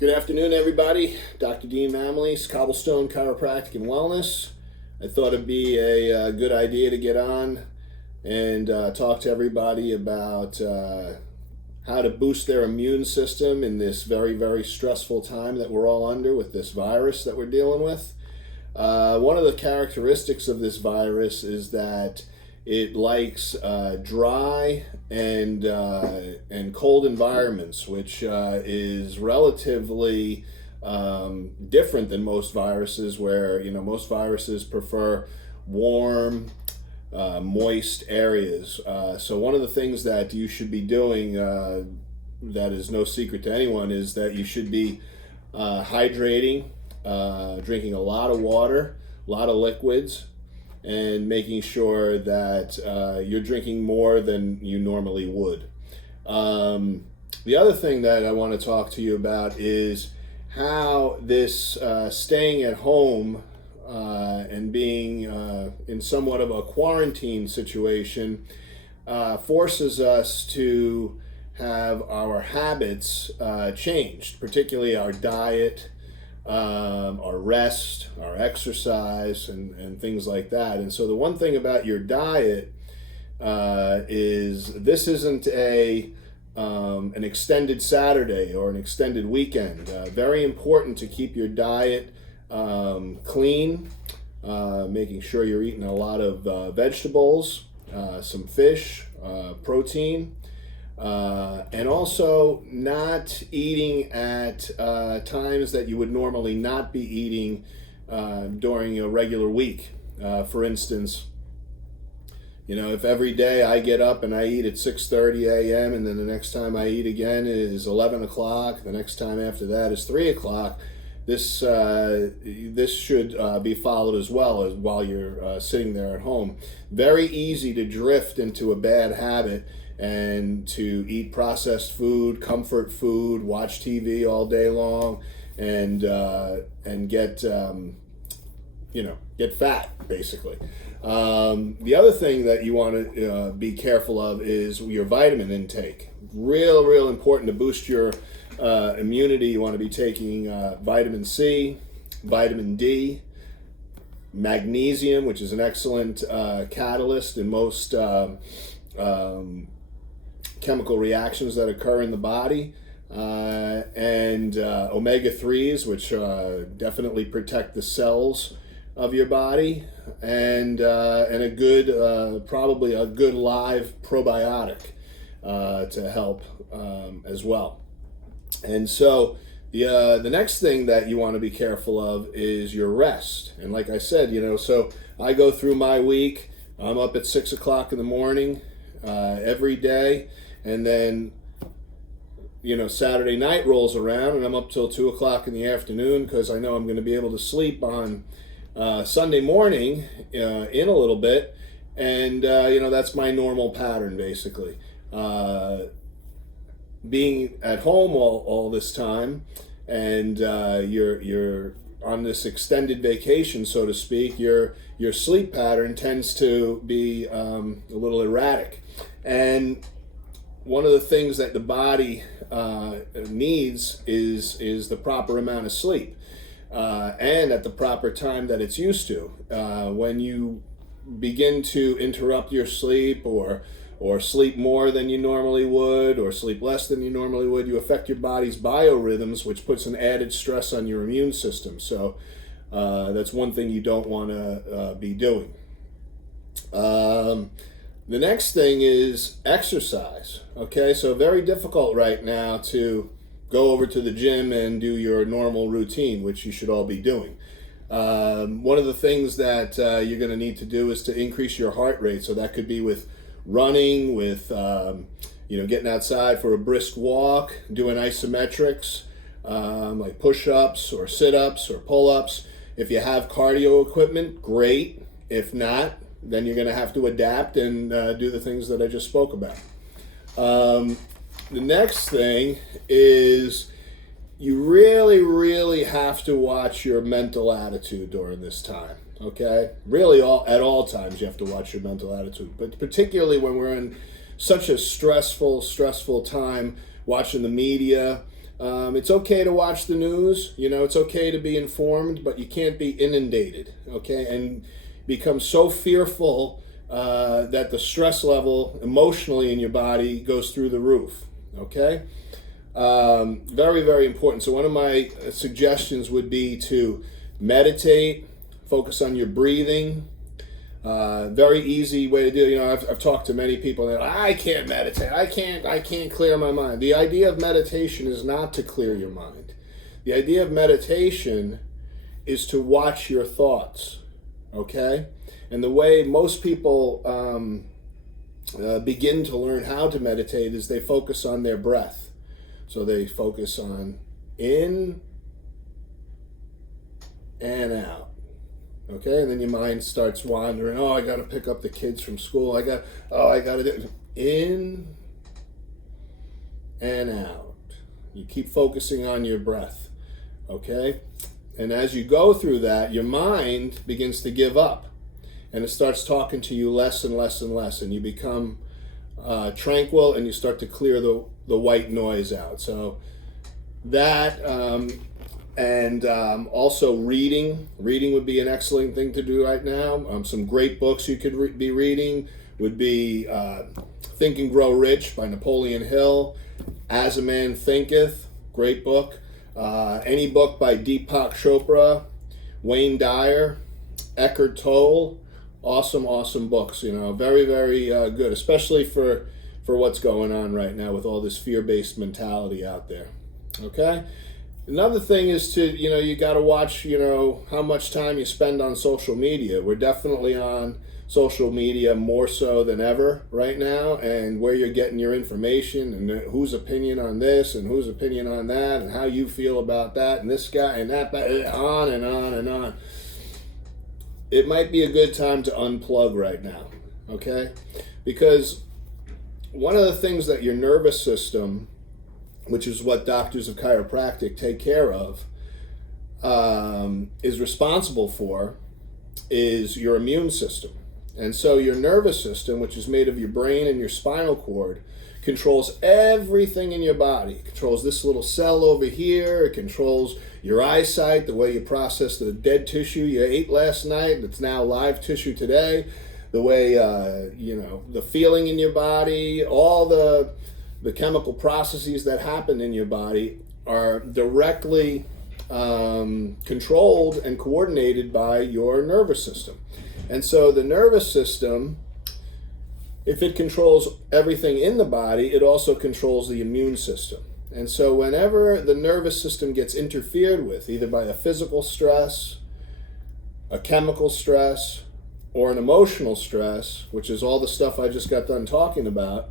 Good afternoon, everybody. Dr. Dean Mamley's Cobblestone, Chiropractic and Wellness. I thought it'd be a good idea to get on and talk to everybody about how to boost their immune system in this very, very stressful time that we're all under with this virus that we're dealing with. One of the characteristics of this virus is that it likes dry and cold environments, which is relatively different than most viruses, where most viruses prefer warm, moist areas. So one of the things that you should be doing, that is no secret to anyone, is that you should be hydrating, drinking a lot of water, a lot of liquids, and making sure that you're drinking more than you normally would. The other thing that I want to talk to you about is how this staying at home and being in somewhat of a quarantine situation forces us to have our habits changed, particularly our diet, our rest, our exercise, and things like that. And so the one thing about your diet is this isn't an extended Saturday or an extended weekend. Very important to keep your diet clean, making sure you're eating a lot of vegetables, some fish, protein, and also not eating at times that you would normally not be eating during a regular week. For instance, if every day I get up and I eat at 6:30 a.m. and then the next time I eat again is 11 o'clock, the next time after that is 3 o'clock, this should be followed as well as while you're sitting there at home. Very easy to drift into a bad habit and to eat processed food, comfort food, watch TV all day long, and get get fat, basically. The other thing that you want to be careful of is your vitamin intake. Real important to boost your immunity. You want to be taking vitamin C, vitamin D, magnesium, which is an excellent catalyst in most chemical reactions that occur in the body, and omega-3s, which definitely protect the cells of your body, and a good, probably a good live probiotic to help as well. And so the next thing that you want to be careful of is your rest. And like I said, so I go through my week. I'm up at 6 o'clock in the morning every day. And then, Saturday night rolls around and I'm up till 2 o'clock in the afternoon because I know I'm going to be able to sleep on Sunday morning in a little bit. And, that's my normal pattern, basically. Being at home all this time, and you're on this extended vacation, so to speak, your sleep pattern tends to be a little erratic. And one of the things that the body needs is the proper amount of sleep, and at the proper time that it's used to. When you begin to interrupt your sleep or sleep more than you normally would or sleep less than you normally would, you affect your body's biorhythms, which puts an added stress on your immune system. So that's one thing you don't want to be doing. The next thing is exercise. Okay, so very difficult right now to go over to the gym and do your normal routine, which you should all be doing. One of the things that you're going to need to do is to increase your heart rate. So that could be with running, with getting outside for a brisk walk, doing isometrics, like push-ups or sit-ups or pull-ups. If you have cardio equipment, great. If not, then you're going to have to adapt and do the things that I just spoke about. The next thing is you really have to watch your mental attitude during this time. Okay? Really, at all times you have to watch your mental attitude, but particularly when we're in such a stressful time, watching the media, It's okay to watch the news. It's okay to be informed, but you can't be inundated, okay? And become so fearful that the stress level emotionally in your body goes through the roof, okay? Very, very important. So one of my suggestions would be to meditate, focus on your breathing. Very easy way to do it. I've talked to many people that I can't meditate. I can't clear my mind. The idea of meditation is not to clear your mind. The idea of meditation is to watch your thoughts, okay? And the way most people begin to learn how to meditate is they focus on their breath. So they focus on in and out. Okay, and then your mind starts wandering. Oh, I got to pick up the kids from school. I got to do in and out. You keep focusing on your breath. Okay, and as you go through that, your mind begins to give up, and it starts talking to you less and less and less, and you become tranquil, and you start to clear the white noise out. So that. And also reading would be an excellent thing to do right now. Some great books you could be reading would be Think and Grow Rich by Napoleon Hill, As a Man Thinketh, great book. Any book by Deepak Chopra, Wayne Dyer, Eckhart Tolle, awesome books. Very, very good, especially for what's going on right now with all this fear-based mentality out there. Okay? Another thing is to, you got to watch, how much time you spend on social media. We're definitely on social media more so than ever right now, and where you're getting your information, and whose opinion on this and whose opinion on that, and how you feel about that, and this guy and that, on and on and on. It might be a good time to unplug right now, okay? Because one of the things that your nervous system, which is what doctors of chiropractic take care of, is responsible for, is your immune system. And so your nervous system, which is made of your brain and your spinal cord, controls everything in your body. It controls this little cell over here. It controls your eyesight, the way you process the dead tissue you ate last night that's now live tissue today, the way, the feeling in your body, all the chemical processes that happen in your body are directly controlled and coordinated by your nervous system. And so the nervous system, if it controls everything in the body, it also controls the immune system. And so whenever the nervous system gets interfered with, either by a physical stress, a chemical stress, or an emotional stress, which is all the stuff I just got done talking about,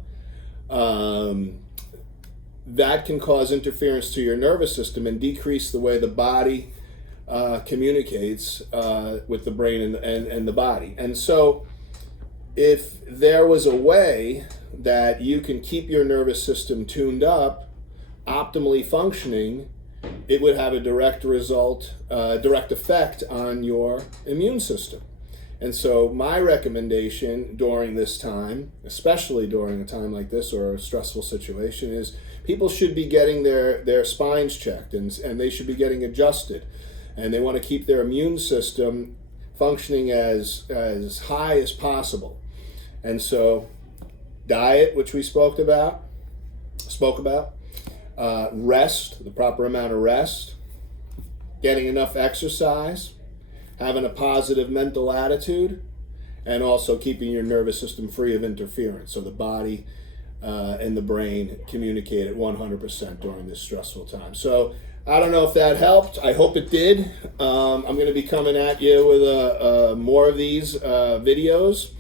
that can cause interference to your nervous system and decrease the way the body communicates with the brain and the body. And so if there was a way that you can keep your nervous system tuned up, optimally functioning, it would have a direct effect on your immune system. And so my recommendation during this time, especially during a time like this or a stressful situation, is people should be getting their spines checked, and they should be getting adjusted. And they want to keep their immune system functioning as high as possible. And so diet, which we spoke about, rest, the proper amount of rest, getting enough exercise, having a positive mental attitude, and also keeping your nervous system free of interference, so the body and the brain communicate at 100% during this stressful time. So I don't know if that helped. I hope it did. I'm going to be coming at you with more of these videos.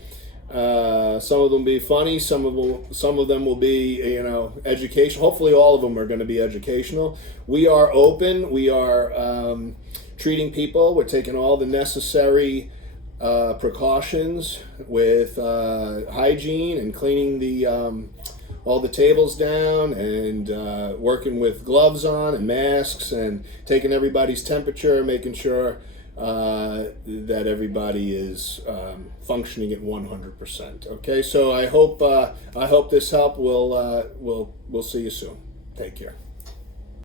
Some of them will be funny. Some of them will be, educational. Hopefully, all of them are going to be educational. We are open. We are treating people. We're taking all the necessary precautions with hygiene and cleaning all the tables down, and working with gloves on and masks, and taking everybody's temperature, making sure that everybody is functioning at 100%. Okay, so I hope this helped. We'll see you soon. Take care.